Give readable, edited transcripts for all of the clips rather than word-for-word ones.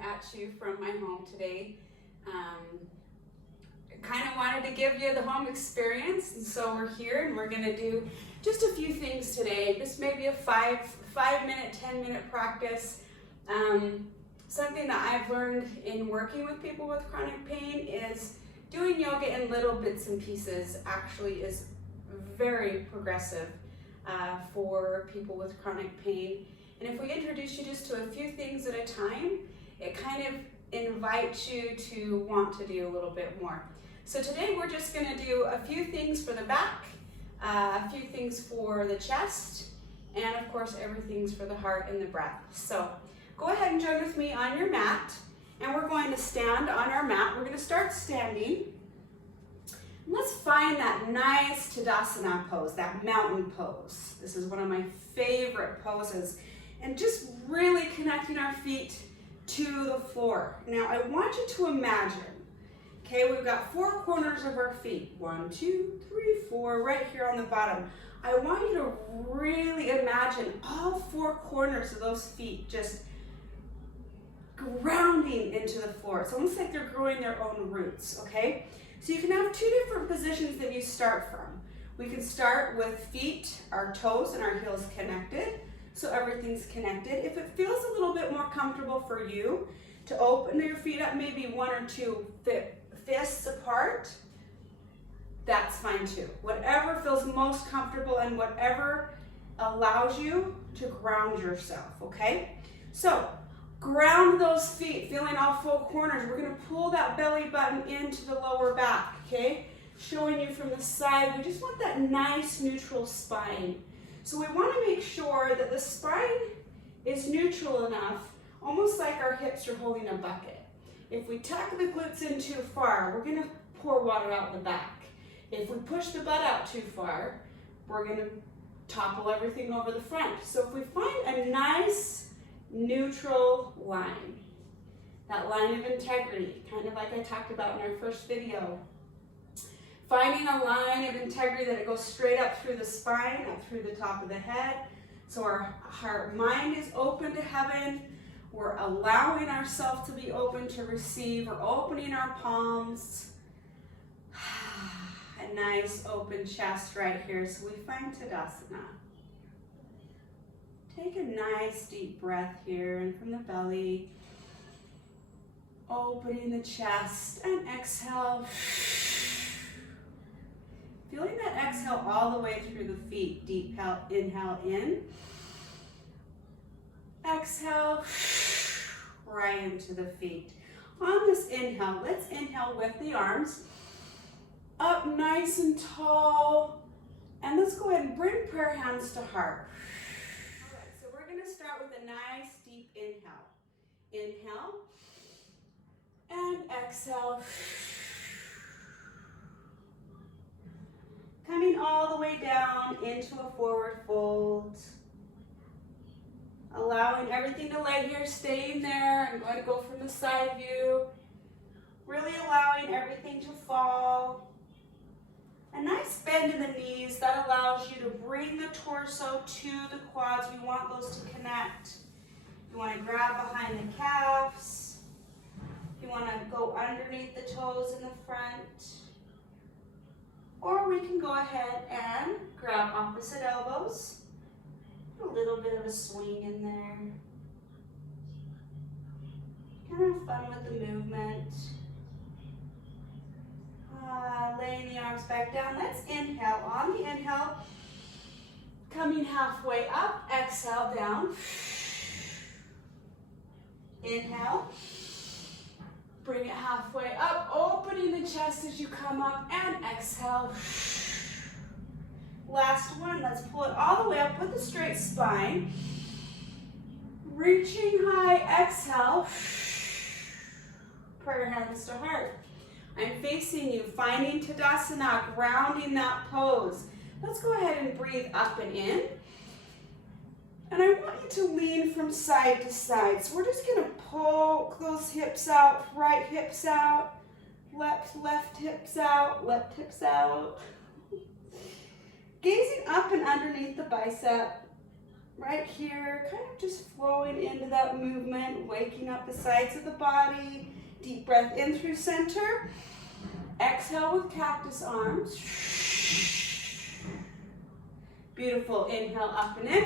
at you from my home today. Kind of wanted to give you the home experience, and so we're here and we're going to do just a few things today, just maybe a 5-minute, 10-minute practice. Something that I've learned in working with people with chronic pain is doing yoga in little bits and pieces actually is very progressive for people with chronic pain. And if we introduce you just to a few things at a time, it kind of invites you to want to do a little bit more. So today we're just going to do a few things for the back, a few things for the chest, and of course everything's for the heart and the breath. So go ahead and join with me on your mat, and we're going to stand on our mat. We're going to start standing. Let's find that nice Tadasana pose, that mountain pose. This is one of my favorite poses, and just really connecting our feet to the floor. Now I want you to imagine, okay, we've got 4 corners of our feet. 1, 2, 3, 4, right here on the bottom. I want you to really imagine all 4 corners of those feet just grounding into the floor. It's almost like they're growing their own roots, okay? So you can have 2 different positions that you start from. We can start with feet, our toes and our heels connected, so everything's connected. If it feels a little bit more comfortable for you to open your feet up, maybe 1 or 2 fists apart, that's fine too. Whatever feels most comfortable and whatever allows you to ground yourself, okay? So ground those feet, feeling all 4 corners. We're gonna pull that belly button into the lower back, okay? Showing you from the side, we just want that nice neutral spine. So we wanna make sure that the spine is neutral enough, almost like our hips are holding a bucket. If we tuck the glutes in too far, we're gonna pour water out the back. If we push the butt out too far, we're gonna topple everything over the front. So if we find a nice neutral line, that line of integrity, kind of like I talked about in our first video, finding a line of integrity that it goes straight up through the spine, up through the top of the head, so our mind is open to heaven. We're allowing ourselves to be open to receive. We're opening our palms. A nice open chest right here. So we find Tadasana. Take a nice deep breath here in from the belly. Opening the chest and exhale. Feeling that exhale all the way through the feet. Deep inhale in. Exhale right into the feet. On this inhale, let's inhale with the arms up nice and tall. And let's go ahead and bring prayer hands to heart. All right, so we're going to start with a nice deep inhale. Inhale and exhale. Coming all the way down into a forward fold. Allowing everything to lay here, staying there. I'm going to go from the side view. Really allowing everything to fall. A nice bend in the knees that allows you to bring the torso to the quads. We want those to connect. You want to grab behind the calves. You want to go underneath the toes in the front. Or we can go ahead and grab opposite elbows. A little bit of a swing in there. Kind of fun with the movement. Laying the arms back down. Let's inhale. On the inhale, coming halfway up, exhale down. Inhale. Bring it halfway up, opening the chest as you come up, and exhale. Last one, let's pull it all the way up with a straight spine. Reaching high, exhale. Prayer hands to heart. I'm facing you, finding Tadasana, grounding that pose. Let's go ahead and breathe up and in. And I want you to lean from side to side. So we're just gonna poke those hips out, right hips out, left hips out, left hips out. Gazing up and underneath the bicep. right here, kind of just flowing into that movement, waking up the sides of the body. Deep breath in through center. Exhale with cactus arms. Beautiful. Inhale up and in.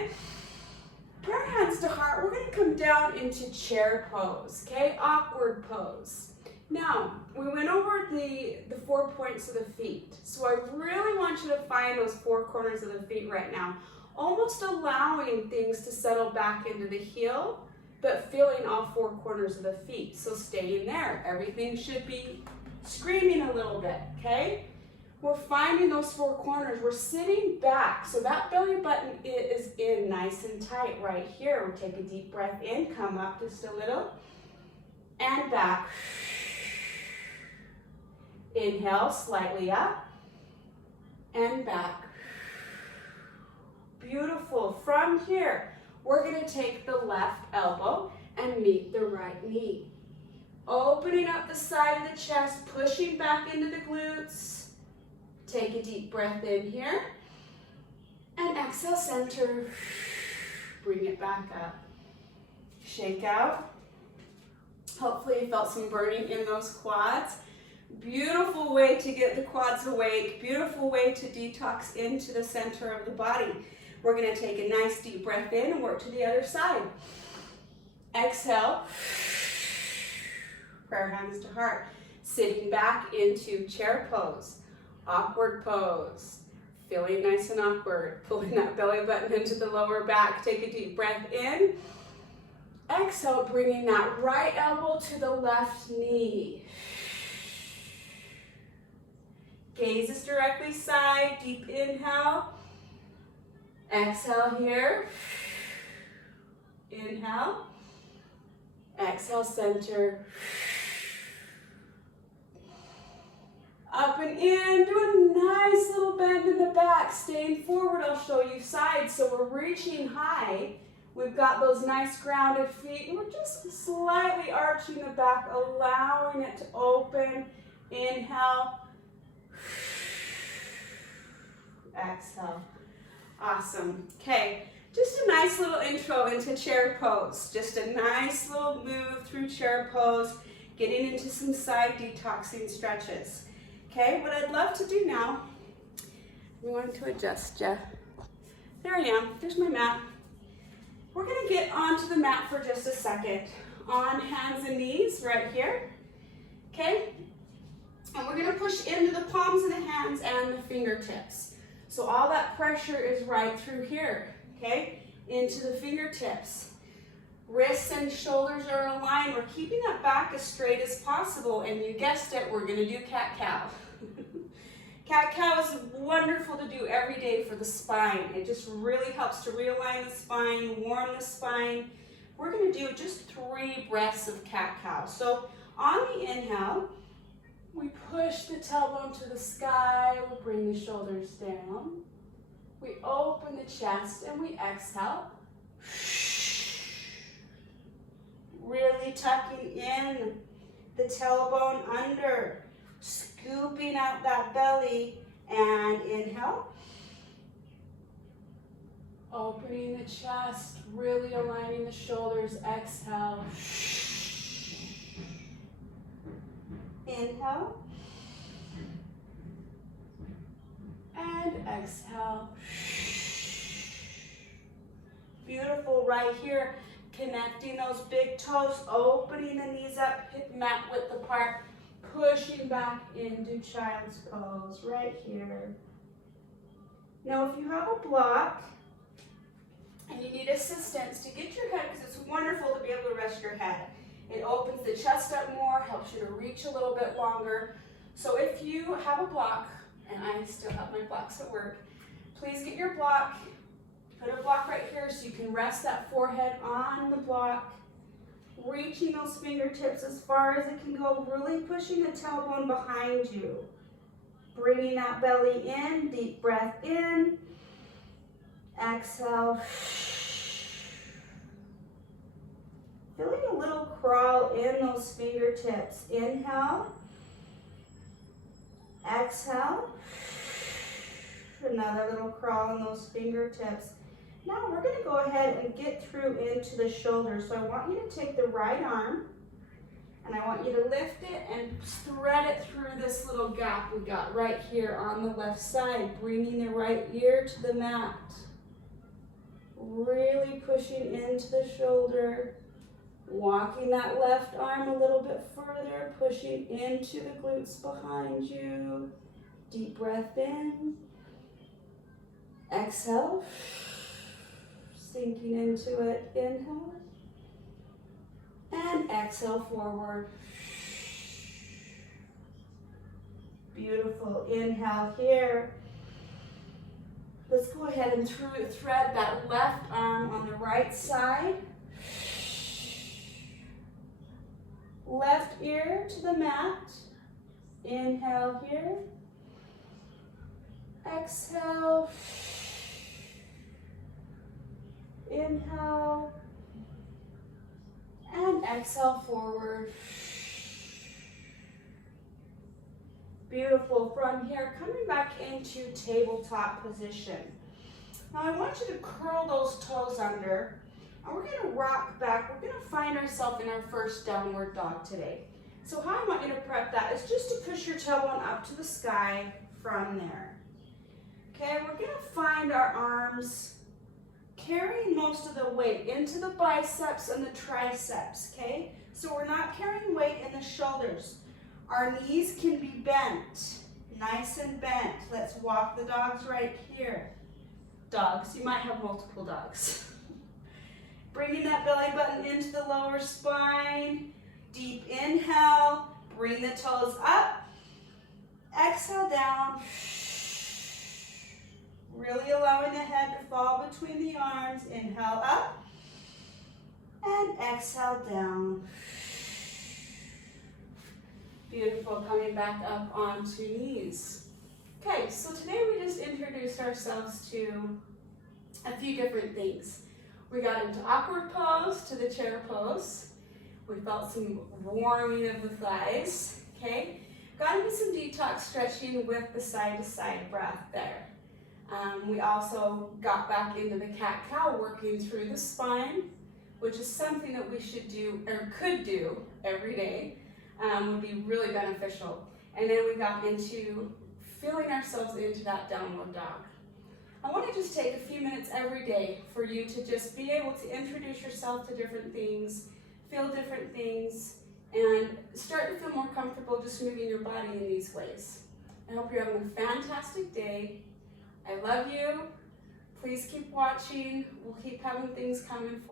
Prayer hands to heart. We're going to come down into chair pose, okay? Awkward pose. Now, we went over the 4 points of the feet. So I really want you to find those 4 corners of the feet right now. Almost allowing things to settle back into the heel, but feeling all 4 corners of the feet. So staying there. Everything should be screaming a little bit, okay? We're finding those 4 corners. We're sitting back. So that belly button is in nice and tight right here. We'll take a deep breath in, come up just a little, and back. Inhale, slightly up, and back. Beautiful. From here, we're going to take the left elbow and meet the right knee. Opening up the side of the chest, pushing back into the glutes. Take a deep breath in here. And exhale, center. Bring it back up. Shake out. Hopefully you felt some burning in those quads. Beautiful way to get the quads awake. Beautiful way to detox into the center of the body. We're going to take a nice deep breath in and work to the other side. Exhale. Prayer hands to heart. Sitting back into chair pose. Awkward pose. Feeling nice and awkward. Pulling that belly button into the lower back. Take a deep breath in. Exhale, bringing that right elbow to the left knee. Gaze is directly side. Deep inhale. Exhale here. Inhale. Exhale, center. Up and in. Do a nice little bend in the back. Staying forward, I'll show you sides. So we're reaching high. We've got those nice grounded feet. And we're just slightly arching the back, allowing it to open. Inhale. Exhale. Awesome. Okay, just a nice little intro into chair pose. Just a nice little move through chair pose, getting into some side detoxing stretches. Okay, what I'd love to do now, I'm going to adjust you. There I am. There's my mat. We're going to get onto the mat for just a second. On hands and knees right here. Okay, and we're going to push into the palms of the hands and the fingertips. So all that pressure is right through here, okay, into the fingertips. Wrists and shoulders are aligned. We're keeping that back as straight as possible, and you guessed it, we're gonna do cat-cow. Cat-cow is wonderful to do every day for the spine. It just really helps to realign the spine, warm the spine. We're gonna do just 3 breaths of cat-cow. So on the inhale, we push the tailbone to the sky, we bring the shoulders down. We open the chest and we exhale. Really tucking in the tailbone under, scooping out that belly, and inhale. Opening the chest, really aligning the shoulders, exhale. Inhale. And exhale. Beautiful right here. Connecting those big toes, opening the knees up, hip mat width apart, pushing back into child's pose right here. Now if you have a block and you need assistance to get your head, because it's wonderful to be able to rest your head. It opens the chest up more, helps you to reach a little bit longer. So if you have a block, and I still have my blocks at work, please get your block, put a block right here so you can rest that forehead on the block, reaching those fingertips as far as it can go, really pushing the tailbone behind you. Bringing that belly in, deep breath in, exhale. Feeling a little crawl in those fingertips. Inhale. Exhale. Another little crawl in those fingertips. Now we're going to go ahead and get through into the shoulder. So I want you to take the right arm and I want you to lift it and thread it through this little gap we got right here on the left side, bringing the right ear to the mat. Really pushing into the shoulder, walking that left arm a little bit further, pushing into the glutes behind you. Deep breath in. Exhale. Sinking into it. Inhale. And exhale forward. Beautiful. Inhale here. Let's go ahead and thread that left arm on the right side. Left ear to the mat. Inhale here. Exhale. Inhale. And exhale forward. Beautiful. From here, coming back into tabletop position. Now I want you to curl those toes under, and we're going to rock back. We're going to find ourselves in our first downward dog today. So how I want you to prep that is just to push your tailbone up to the sky from there. Okay, we're going to find our arms carrying most of the weight into the biceps and the triceps, okay? So we're not carrying weight in the shoulders. Our knees can be bent, nice and bent. Let's walk the dogs right here. Dogs, you might have multiple dogs. Bringing that belly button into the lower spine. Deep inhale, bring the toes up. Exhale down. Really allowing the head to fall between the arms. Inhale up. And exhale down. Beautiful, coming back up onto knees. Okay, so today we just introduced ourselves to a few different things. We got into awkward pose to the chair pose. We felt some warming of the thighs, okay? Got into some detox stretching with the side-to-side breath there. We also got back into the cat-cow, working through the spine, which is something that we should do, or could do, every day. Would be really beneficial. And then we got into feeling ourselves into that downward dog. I want to just take a few minutes every day for you to just be able to introduce yourself to different things, feel different things, and start to feel more comfortable just moving your body in these ways. I hope you're having a fantastic day. I love you. Please keep watching. We'll keep having things coming for